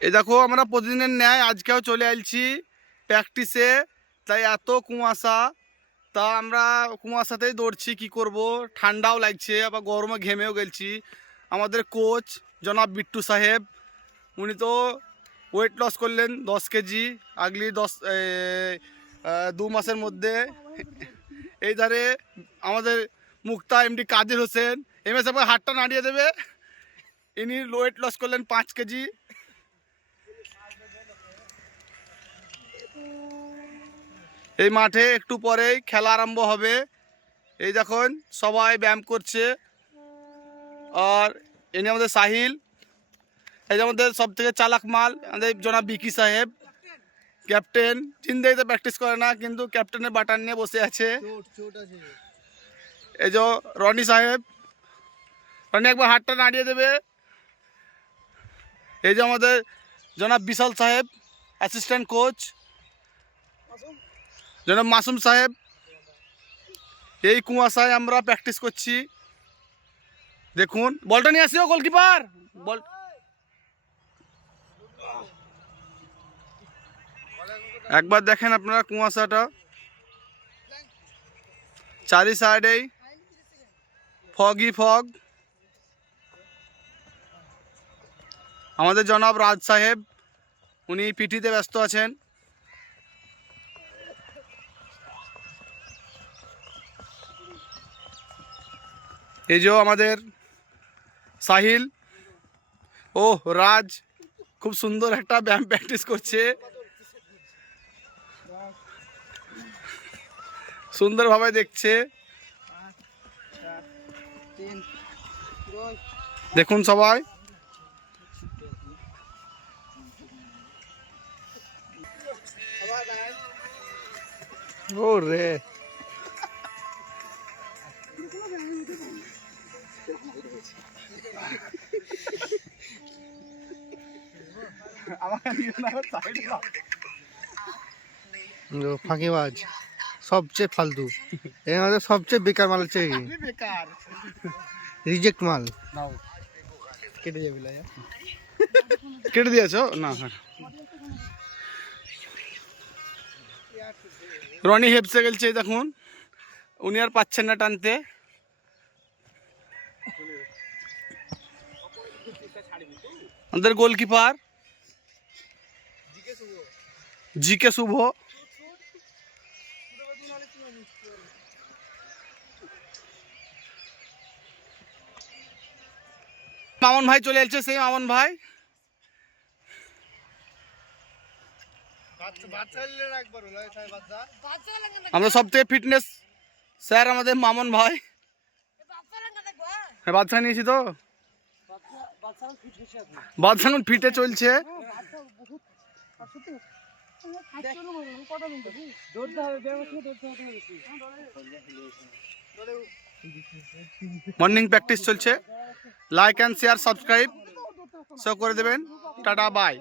এই দেখো আমরা প্রতিদিনের ন্যায় আজকেও চলে আসছি প্র্যাকটিসে, তাই এত কুয়াশা, তা আমরা কুয়াশাতেই দৌড়ছি। কি করব, ঠান্ডাও লাগছে আবার গরমে ঘেমেও গেছি। আমাদের কোচ জনাব বিট্টু সাহেব, উনি তো ওয়েট লস করলেন 10 কেজি আগলি 2 মাসের মধ্যে। এই ধারে আমাদের মুক্তা এমডি কাদির হোসেন এমএস হাতটা নাড়িয়ে দেবে, ইনি ওয়েট লস করলেন 5 কেজি। এই মাঠে একটু পরেই খেলা আরম্ভ হবে। এই দেখুন সবাই ব্যায়াম করছে। আর ইনি আমাদের সাহিল, এই যে আমাদের সব থেকে চালাক মাল আমাদের জনাব বিকি সাহেব, ক্যাপ্টেন। জিন্দেগিতে প্র্যাকটিস করে না কিন্তু ক্যাপ্টেনের বাটন নিয়ে বসে আছে। এই যে রনি সাহেব, রনি একবার হাতটা নাড়িয়ে দেবে। এই যে আমাদের জনাব বিশাল সাহেব, অ্যাসিস্ট্যান্ট কোচ জনাব মাসুম সাহেব। এই কুয়াশায় আমরা প্র্যাকটিস করছি। দেখুন বলটা নিয়ে আসিও গোলকিপার, বল। একবার দেখেন আপনারা কুয়াশাটা, চারি সাইডেই ফগই ফগ। আমাদের জনাব রাজ সাহেব, উনি পিটিতে ব্যস্ত আছেন। এই যে আমাদের সাহিল ও রাজ খুব সুন্দর একটা ব্যায়াম প্র্যাকটিস করছে, সুন্দরভাবে দেখছে। দেখুন সবাই, ও রে ফাঁকিবাজ, সবচেয়ে ফালতু, আমাদের সবচেয়ে বেকার মাল হচ্ছে বেকার রিজেক্ট মাল। কেটে যাবে, কেটে দিয়েছো না? রনি হেপসে গেলছে, দেখুন উনি আর পাচ্ছেন না টানতে। আমাদের গোলকিপার জিকে শুভ। মামন ভাই চলে এসেছে, সেই মামন ভাই। আমরা সব থেকে ফিটনেস স্যার আমাদের মামন ভাই। বাদশা নিয়েছি তো, বাদশা এখন ফিটে চলছে। মর্নিং প্র্যাকটিস চলছে। লাইক অ্যান্ড শেয়ার সাবস্ক্রাইব সব করে দেবেন। Tata bye.